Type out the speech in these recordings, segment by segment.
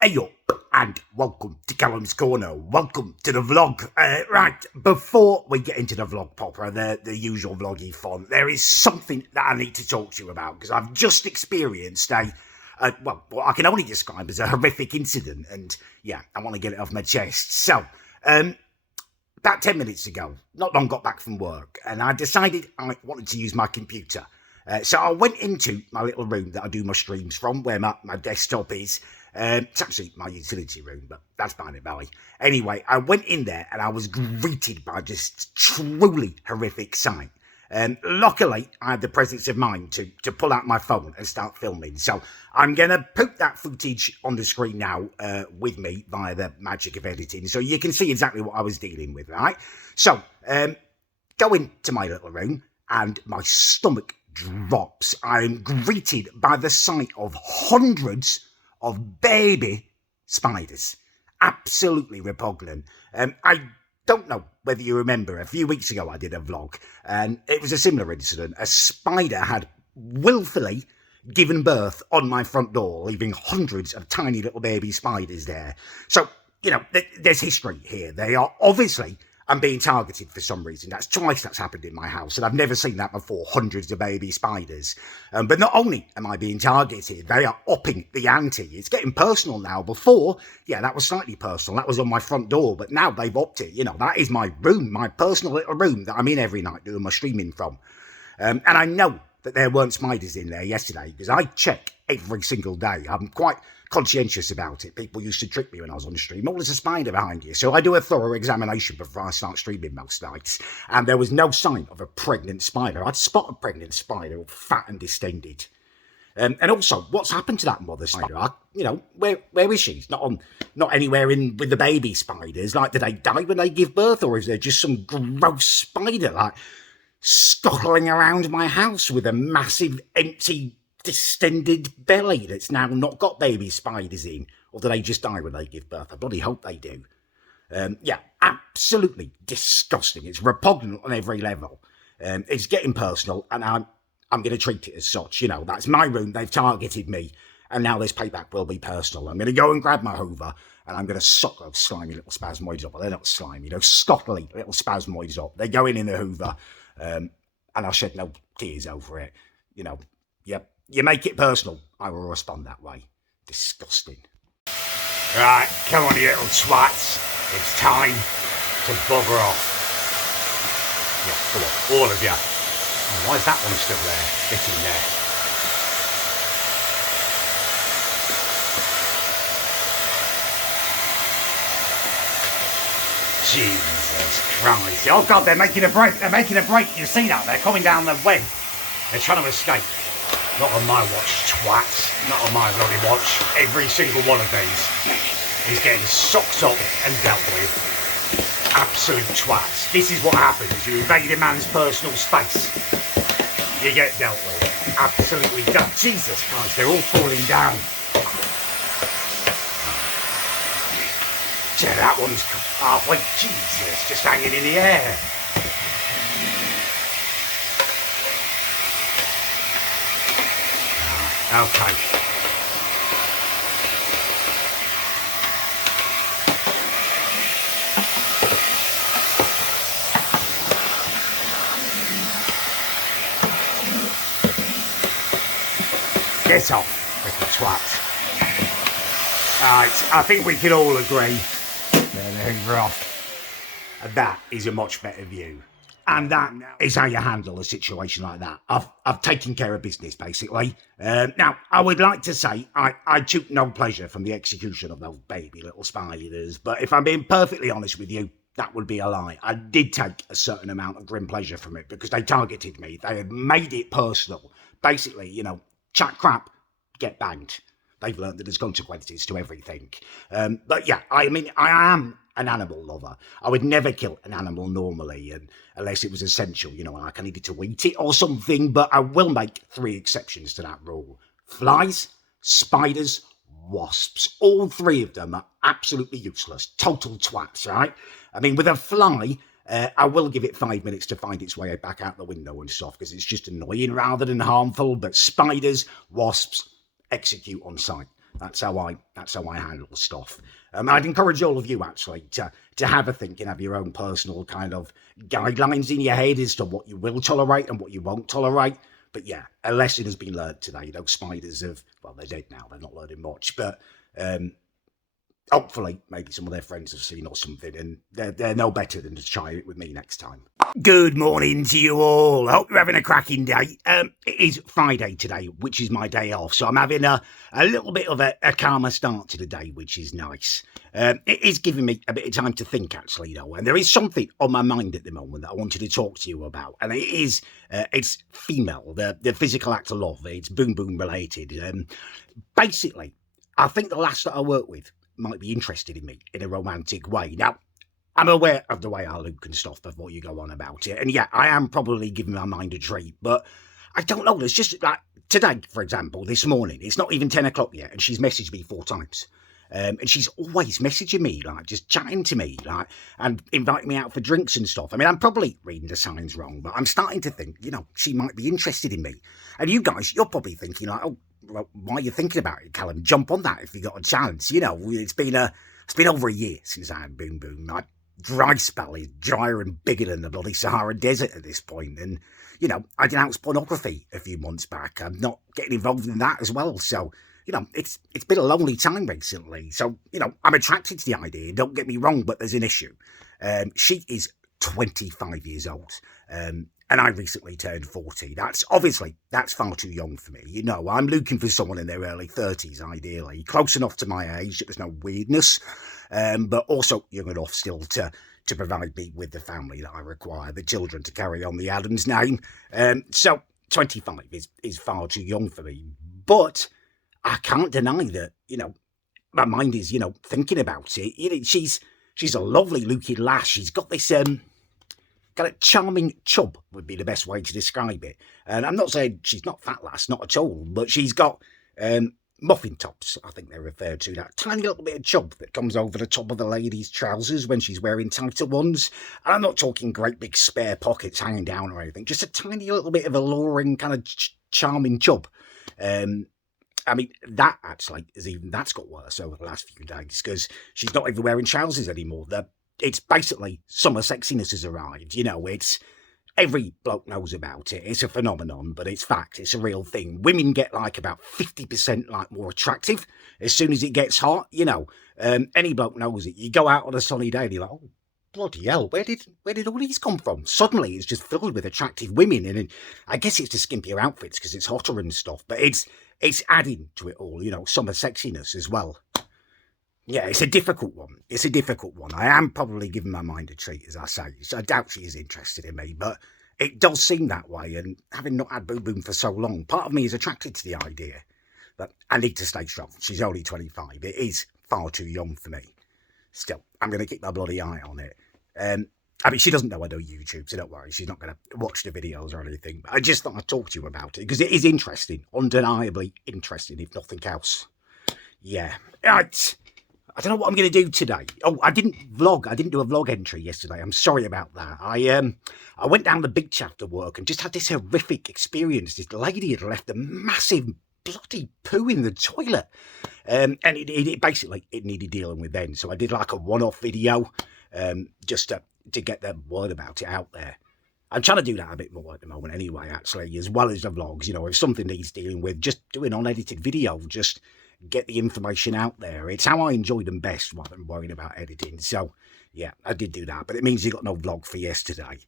Hey up, and welcome to Callums Corner. Welcome to the vlog. Right, before we get into the vlog proper, the usual vloggy fun, there is something that I need to talk to you about, because I've just experienced what I can only describe as a horrific incident, and yeah, I want to get it off my chest. So, about 10 minutes ago, not long got back from work, and I decided I wanted to use my computer. So I went into my little room that I do my streams from, where my desktop is. It's actually my utility room, but that's by the by. Anyway, I went in there and I was greeted by just truly horrific sight. Luckily, I had the presence of mind to pull out my phone and start filming. So I'm going to put that footage on the screen now with me via the magic of editing, so you can see exactly what I was dealing with, right? So, go into my little room and my stomach drops. I'm greeted by the sight of hundreds of baby spiders. Absolutely repugnant. I don't know whether you remember, a few weeks ago I did a vlog, and it was a similar incident. A spider had willfully given birth on my front door, leaving hundreds of tiny little baby spiders there. So, you know, there's history here. They are obviously, I'm being targeted for some reason. That's twice that's happened in my house, and I've never seen that before, hundreds of baby spiders. But not only am I being targeted, they are upping the ante. It's getting personal now. Before, yeah, that was slightly personal. That was on my front door, but now they've upped it. You know, that is my room, my personal little room that I'm in every night doing my streaming from. And I know that there weren't spiders in there yesterday, because I check every single day. I'm quite conscientious about it. People used to trick me when I was on the stream. Oh, there's a spider behind you. So I do a thorough examination before I start streaming most nights. And there was no sign of a pregnant spider. I'd spot a pregnant spider, fat and distended. And also, what's happened to that mother spider? Where is she? Not anywhere in with the baby spiders. Like, did they die when they give birth, or is there just some gross spider like scuttling around my house with a massive empty distended belly that's now not got baby spiders in? Or do they just die when they give birth? I bloody hope they do. Yeah, absolutely disgusting. It's repugnant on every level. It's getting personal, and I'm going to treat it as such. You know, that's my room. They've targeted me, and now this payback will be personal. I'm going to go and grab my Hoover, and I'm going to suck those slimy little spasmoids up. Well, they're not slimy, those scottly little spasmoids up. They go in the Hoover, and I'll shed no tears over it. You know, yep. You make it personal, I will respond that way. Disgusting. Right, come on, you little twats. It's time to bugger off. Yeah, come on, all of you. Oh, why is that one still there? Get in there. Jesus Christ. Oh, God, they're making a break. They're making a break. You see that? They're coming down the web. They're trying to escape. Not on my watch, twats. Not on my bloody watch. Every single one of these is getting sucked up and dealt with. Absolute twats. This is what happens. You invade a man's personal space. You get dealt with. Absolutely done. Jesus Christ, they're all falling down. Yeah, that one's halfway. Jesus, just hanging in the air. Okay. Get off, little twat. Right, I think we can all agree they're Hoover off. And that is a much better view. And that is how you handle a situation like that. I've taken care of business, basically. Now, I would like to say I took no pleasure from the execution of those baby little spiders. But if I'm being perfectly honest with you, that would be a lie. I did take a certain amount of grim pleasure from it, because they targeted me. They had made it personal. Basically, you know, chat crap, get banged. They've learned that there's consequences to everything. But yeah, I mean, I am an animal lover. I would never kill an animal normally, and unless it was essential, you know, like I needed to eat it or something. But I will make 3 exceptions to that rule. Flies, spiders, wasps. All 3 of them are absolutely useless. Total twats, right? I mean, with a fly, I will give it 5 minutes to find its way back out the window and stuff, because it's just annoying rather than harmful. But spiders, wasps, execute on sight. That's how I handle stuff. I'd encourage all of you actually to have a think and have your own personal kind of guidelines in your head as to what you will tolerate and what you won't tolerate. But yeah, a lesson has been learned today. Those spiders have, well, they're dead now. They're not learning much, but hopefully maybe some of their friends have seen or something, and they're no better than to try it with me next time. Good morning to you all. Hope you're having a cracking day. It is Friday today, which is my day off, so I'm having a little bit of a calmer start to the day, which is nice. It is giving me a bit of time to think, actually, though, and there is something on my mind at the moment that I wanted to talk to you about, and it is, it's female, the physical act of love. It's boom boom related. Basically, I think the lass that I work with might be interested in me in a romantic way. Now, I'm aware of the way I look and stuff before you go on about it. And yeah, I am probably giving my mind a treat, but I don't know. There's just like today, for example, this morning, it's not even 10 o'clock yet, and she's messaged me 4 times. And she's always messaging me, like just chatting to me, like, and inviting me out for drinks and stuff. I mean, I'm probably reading the signs wrong, but I'm starting to think, she might be interested in me. And you guys, you're probably thinking like, oh, well, why are you thinking about it, Callum? Jump on that if you got a chance. It's been over a year since I had Boom Boom. My dry spell is drier and bigger than the bloody Sahara Desert at this point. And, I denounced pornography a few months back. I'm not getting involved in that as well. So, it's been a lonely time recently. So, I'm attracted to the idea. Don't get me wrong, but there's an issue. She is 25 years old. And I recently turned 40. That's far too young for me. I'm looking for someone in their early 30s, ideally. Close enough to my age that there's no weirdness, but also young enough still to provide me with the family that I require, the children to carry on the Adams name. So 25 is far too young for me. But I can't deny that, my mind is, thinking about it. She's a lovely looking lass. She's got this... got a charming chub would be the best way to describe it. And I'm not saying she's not fat lass, not at all, but she's got muffin tops, I think they're referred to, that tiny little bit of chub that comes over the top of the lady's trousers when she's wearing tighter ones. And I'm not talking great big spare pockets hanging down or anything, just a tiny little bit of alluring kind of charming chub. I mean, that actually that's got worse over the last few days because she's not even wearing trousers anymore. It's basically summer sexiness has arrived. It's every bloke knows about it. It's a phenomenon, but it's fact. It's a real thing. Women get like about 50% like more attractive as soon as it gets hot. Any bloke knows it. You go out on a sunny day and you're like, oh, bloody hell, where did all these come from? Suddenly it's just filled with attractive women. And I guess it's the skimpier outfits because it's hotter and stuff, but it's adding to it all, summer sexiness as well. Yeah, it's a difficult one. I am probably giving my mind a treat, as I say. So I doubt she is interested in me, but it does seem that way. And having not had Boom Boom for so long, part of me is attracted to the idea. But I need to stay strong. She's only 25. It is far too young for me. Still, I'm going to keep my bloody eye on it. I mean, she doesn't know I do YouTube, so don't worry. She's not going to watch the videos or anything. But I just thought I'd talk to you about it, because it is interesting. Undeniably interesting, if nothing else. Yeah. Right. I don't know what I'm going to do today. Oh, I didn't vlog. I didn't do a vlog entry yesterday. I'm sorry about that. I went down the beach after work and just had this horrific experience. This lady had left a massive bloody poo in the toilet. And it basically, it needed dealing with then. So I did like a one-off video just to get the word about it out there. I'm trying to do that a bit more at the moment anyway, actually, as well as the vlogs. If something needs dealing with, just do an unedited video, just get the information out there. It's how I enjoy them best rather than worrying about editing. So, yeah, I did do that, but it means you got no vlog for yesterday.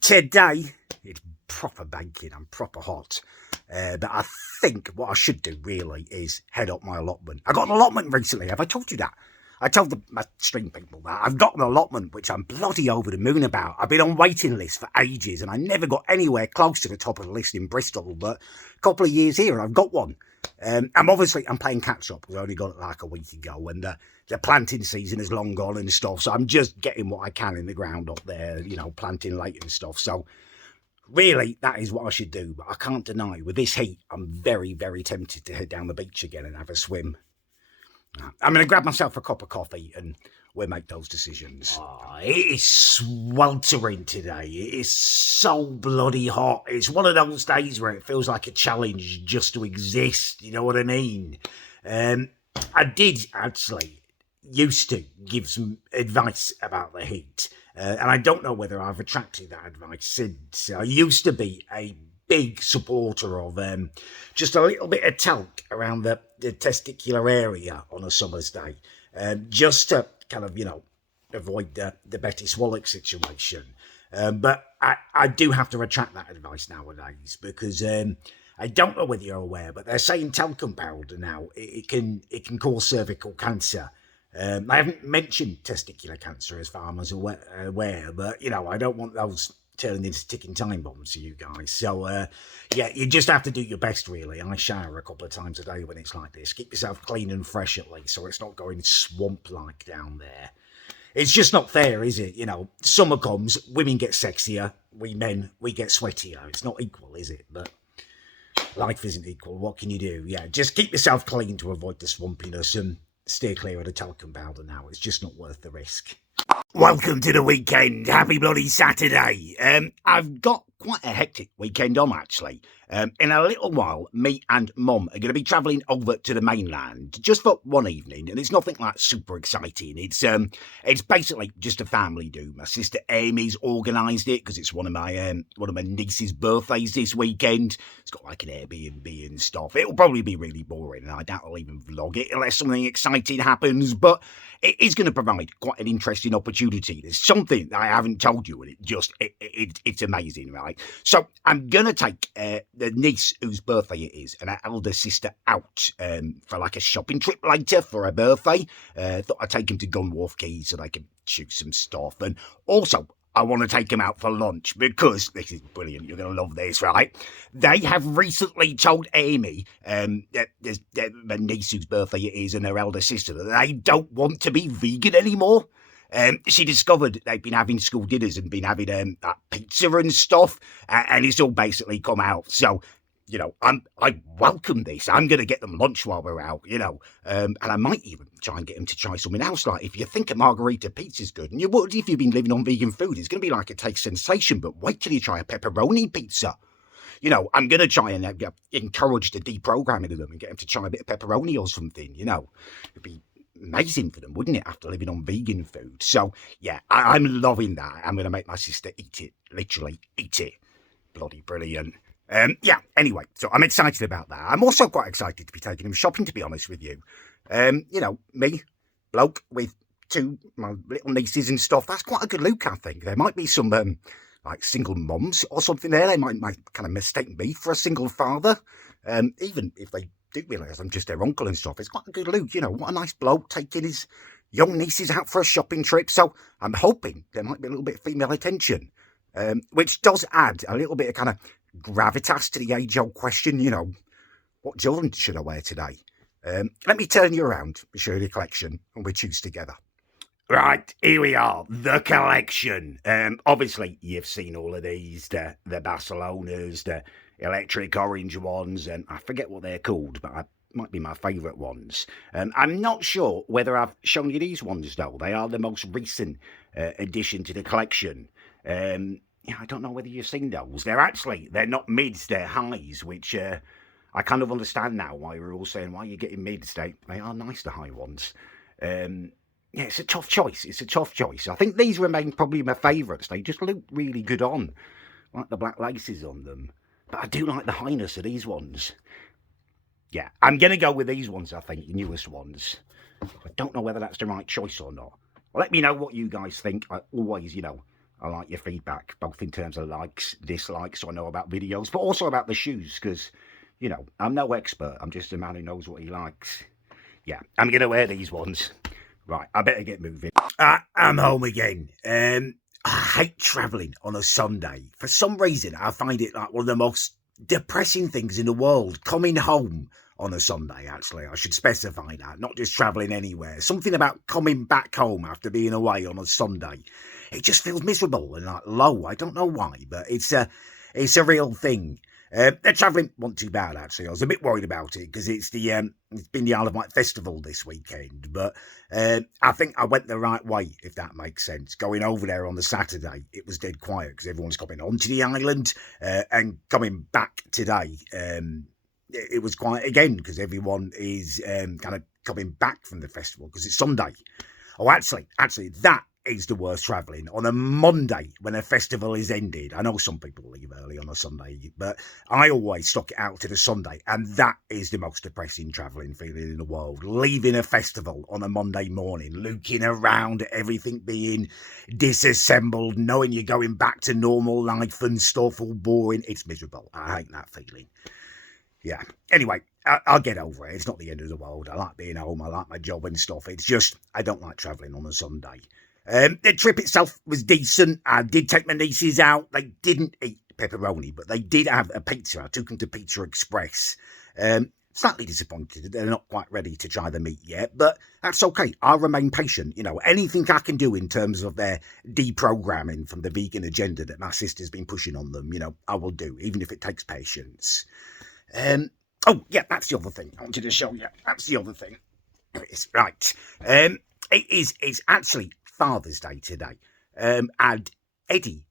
Today, it's proper banking. I'm proper hot. But I think what I should do, really, is head up my allotment. I got an allotment recently. Have I told you that? I told my stream people that. I've got an allotment, which I'm bloody over the moon about. I've been on waiting lists for ages, and I never got anywhere close to the top of the list in Bristol. But a couple of years here, I've got one. I'm playing catch up. We only got it like a week ago, and the planting season is long gone and stuff. So I'm just getting what I can in the ground up there, planting late and stuff. So really, that is what I should do. But I can't deny, with this heat, I'm very, very tempted to head down the beach again and have a swim. I'm going to grab myself a cup of coffee and we'll make those decisions. Oh, it is sweltering today. It is so bloody hot. It's one of those days where it feels like a challenge just to exist. You know what I mean? I did actually used to give some advice about the heat, and I don't know whether I've retracted that advice since. I used to be a big supporter of just a little bit of talc around the testicular area on a summer's day, just to kind of, avoid the Betty Swallock situation. But I do have to retract that advice nowadays because I don't know whether you're aware, but they're saying talcum powder now it can cause cervical cancer. I haven't mentioned testicular cancer as far as I'm aware, but I don't want those turning into ticking time bombs to you guys. So yeah, you just have to do your best, really. I shower a couple of times a day when it's like this. Keep yourself clean and fresh at least, so it's not going swamp-like down there. It's just not fair, is it? Summer comes, women get sexier, we men, we get sweatier. It's not equal, is it? But life isn't equal. What can you do? Yeah, just keep yourself clean to avoid the swampiness and steer clear of the talcum powder now. It's just not worth the risk. Welcome to the weekend. Happy bloody Saturday. I've got quite a hectic weekend on, actually. In a little while, me and Mum are going to be travelling over to the mainland just for one evening, and it's nothing like super exciting. It's basically just a family do. My sister Amy's organised it because it's one of my niece's birthdays this weekend. It's got like an Airbnb and stuff. It'll probably be really boring, and I doubt I'll even vlog it unless something exciting happens. But it is going to provide quite an interesting opportunity. There's something that I haven't told you, and it's amazing, right? So I'm going to take the niece whose birthday it is and her elder sister out for like a shopping trip later for her birthday. Thought I'd take them to Gunwharf Quay so they can shoot some stuff. And also, I want to take them out for lunch because this is brilliant. You're going to love this, right? They have recently told Amy, my niece whose birthday it is and her elder sister, that they don't want to be vegan anymore. She discovered they've been having school dinners and been having pizza and stuff, and it's all basically come out. So, I welcome this. I'm going to get them lunch while we're out, and I might even try and get them to try something else. Like, if you think a margarita pizza's good, and you would if you've been living on vegan food, it's going to be like a taste sensation, but wait till you try a pepperoni pizza. I'm going to try and encourage the deprogramming of them and get them to try a bit of pepperoni or something, It'd be amazing for them, wouldn't it, after living on vegan food? So, yeah, I'm loving that. I'm going to make my sister eat it. Literally, eat it. Bloody brilliant. Yeah, anyway, so I'm excited about that. I'm also quite excited to be taking him shopping, to be honest with you. Me, bloke with my little nieces and stuff. That's quite a good look, I think. There might be some, like, single mums or something there. They might kind of mistake me for a single father. Even if they do realise I'm just their uncle and stuff. It's quite a good look, what a nice bloke taking his young nieces out for a shopping trip. So I'm hoping there might be a little bit of female attention, which does add a little bit of kind of gravitas to the age-old question, what children should I wear today? Let me turn you around and show you the collection, and we choose together. Right, here we are, the collection. Obviously, you've seen all of these, the Barcelonas, the electric orange ones, and I forget what they're called, but might be my favourite ones. I'm not sure whether I've shown you these ones, though. They are the most recent addition to the collection. I don't know whether you've seen those. They're not mids, they're highs, which I kind of understand now why we're all saying, why are you getting mids? They are nice, the high ones. Yeah, it's a tough choice. I think these remain probably my favourites. They just look really good on, like the black laces on them. But I do like the highness of these ones. Yeah, I'm going to go with these ones, I think, the newest ones. I don't know whether that's the right choice or not. Well, let me know what you guys think. I always, I like your feedback, both in terms of likes, dislikes, so I know about videos, but also about the shoes, because, I'm no expert. I'm just a man who knows what he likes. Yeah, I'm going to wear these ones. Right, I better get moving. I'm home again. I hate travelling on a Sunday. For some reason, I find it like one of the most depressing things in the world. Coming home on a Sunday, actually. I should specify that. Not just travelling anywhere. Something about coming back home after being away on a Sunday. It just feels miserable and like low. I don't know why, but it's a real thing. The travelling wasn't too bad, actually. I was a bit worried about it because it's been the Isle of Wight Festival this weekend, but I think I went the right way, if that makes sense. Going over there on the Saturday, it was dead quiet because everyone's coming onto the island, and coming back today, it was quiet again because everyone is kind of coming back from the festival because it's Sunday. Oh, actually, that is the worst travelling on a Monday when a festival is ended. I know some people leave early on a Sunday, but I always stock it out to the Sunday, and that is the most depressing travelling feeling in the world. Leaving a festival on a Monday morning, looking around at everything being disassembled, knowing you're going back to normal life and stuff, all boring. It's miserable. I hate that feeling. Yeah. Anyway, I'll get over it. It's not the end of the world. I like being home. I like my job and stuff. It's just I don't like travelling on a Sunday. The trip itself was decent. I did take my nieces out. They didn't eat pepperoni, but they did have a pizza. I took them to Pizza Express. Slightly disappointed that they're not quite ready to try the meat yet, but that's okay. I'll remain patient. Anything I can do in terms of their deprogramming from the vegan agenda that my sister's been pushing on them, I will do, even if it takes patience. Oh, yeah, that's the other thing I wanted to show you. That's the other thing. It's right. It's actually Father's Day today. And Eddie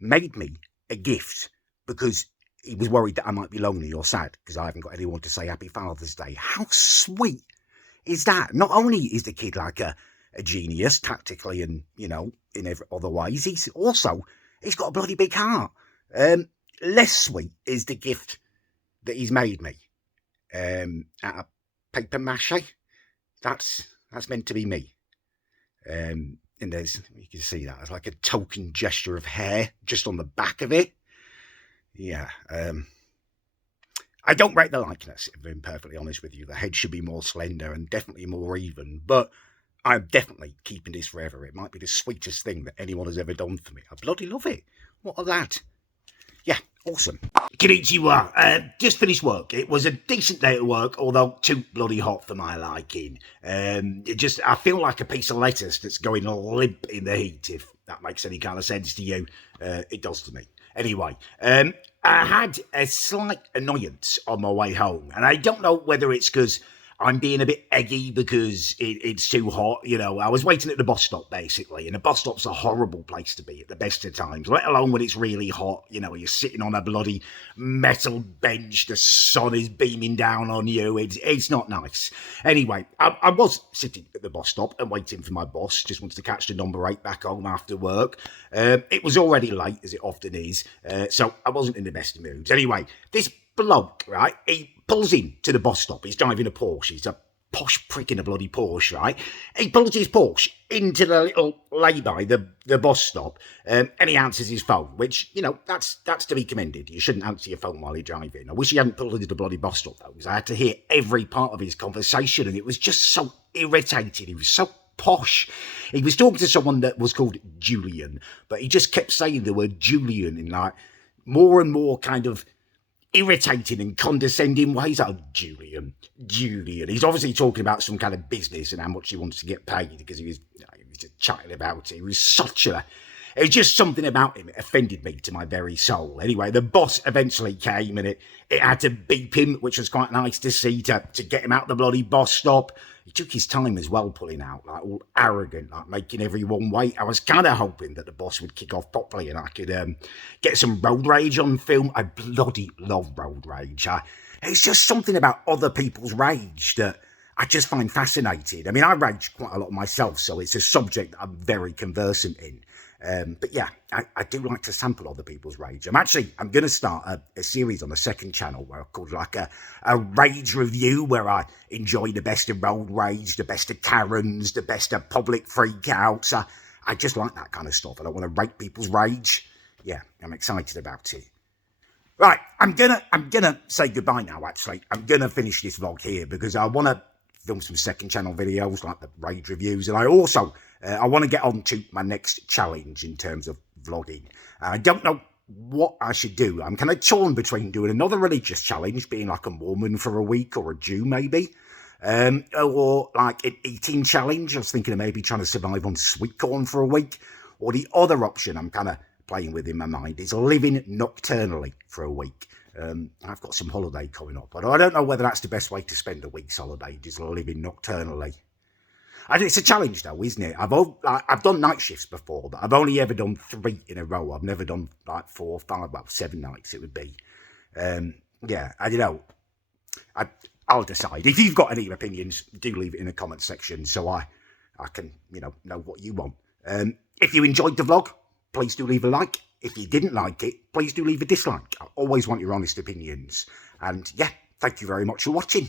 made me a gift because he was worried that I might be lonely or sad because I haven't got anyone to say Happy Father's Day. How sweet is that? Not only is the kid like a genius tactically and, in every other ways, he's got a bloody big heart. Less sweet is the gift that he's made me out of paper mache. That's meant to be me. And there's, you can see that, it's like a token gesture of hair just on the back of it. Yeah. I don't rate the likeness, if I'm perfectly honest with you. The head should be more slender and definitely more even, but I'm definitely keeping this forever. It might be the sweetest thing that anyone has ever done for me. I bloody love it. What a lad. Yeah, awesome. Konnichiwa. Just finished work. It was a decent day at work, although too bloody hot for my liking. I feel like a piece of lettuce that's going limp in the heat, if that makes any kind of sense to you. It does to me. Anyway, I had a slight annoyance on my way home, and I don't know whether it's because I'm being a bit eggy because it's too hot. I was waiting at the bus stop, basically, and the bus stop's a horrible place to be at the best of times, let alone when it's really hot. You're sitting on a bloody metal bench, the sun is beaming down on you. It's not nice. Anyway, I was sitting at the bus stop and waiting for my boss, just wanted to catch the number 8 back home after work. It was already late, as it often is, so I wasn't in the best of moods. Anyway, this bloke, right, he pulls in to the bus stop. He's driving a Porsche. He's a posh prick in a bloody Porsche, right? He pulls his Porsche into the little lay-by, the bus stop, and he answers his phone, which, that's to be commended. You shouldn't answer your phone while you're driving. I wish he hadn't pulled into the bloody bus stop, though, because I had to hear every part of his conversation, and it was just so irritating. He was so posh. He was talking to someone that was called Julian, but he just kept saying the word Julian in, like, more and more kind of irritating and condescending ways. Oh, Julian. He's obviously talking about some kind of business and how much he wants to get paid because he was just chatting about it. It was just something about him. It offended me to my very soul. Anyway, the boss eventually came and it had to beep him, which was quite nice to see, to get him out the bloody bus stop. He took his time as well, pulling out, like all arrogant, like making everyone wait. I was kind of hoping that the boss would kick off properly and I could get some road rage on film. I bloody love road rage. It's just something about other people's rage that I just find fascinating. I mean, I rage quite a lot myself, so it's a subject that I'm very conversant in. But yeah, I do like to sample other people's rage. I'm going to start a series on a second channel where I called like a rage review, where I enjoy the best of road rage, the best of Karens, the best of public freakouts. I just like that kind of stuff. I don't want to rate people's rage. Yeah, I'm excited about it. Right, I'm gonna say goodbye now, actually. I'm gonna finish this vlog here because I want to film some second channel videos like the rage reviews, and I also I want to get on to my next challenge in terms of vlogging. I don't know what I should do. I'm kind of torn between doing another religious challenge, being like a Mormon for a week or a Jew maybe, or like an eating challenge. I was thinking of maybe trying to survive on sweet corn for a week, or the other option I'm kind of playing with in my mind is living nocturnally for a week. I've got some holiday coming up, but I don't know whether that's the best way to spend a week's holiday, just living nocturnally. It's a challenge though, isn't it? I've done night shifts before, but I've only ever done 3 in a row. I've never done like 4 or 5, 7 nights it would be. Yeah, I don't know. I'll decide. If you've got any opinions, do leave it in the comment section so I can, know what you want. If you enjoyed the vlog, please do leave a like. If you didn't like it, please do leave a dislike. I always want your honest opinions. And yeah, thank you very much for watching.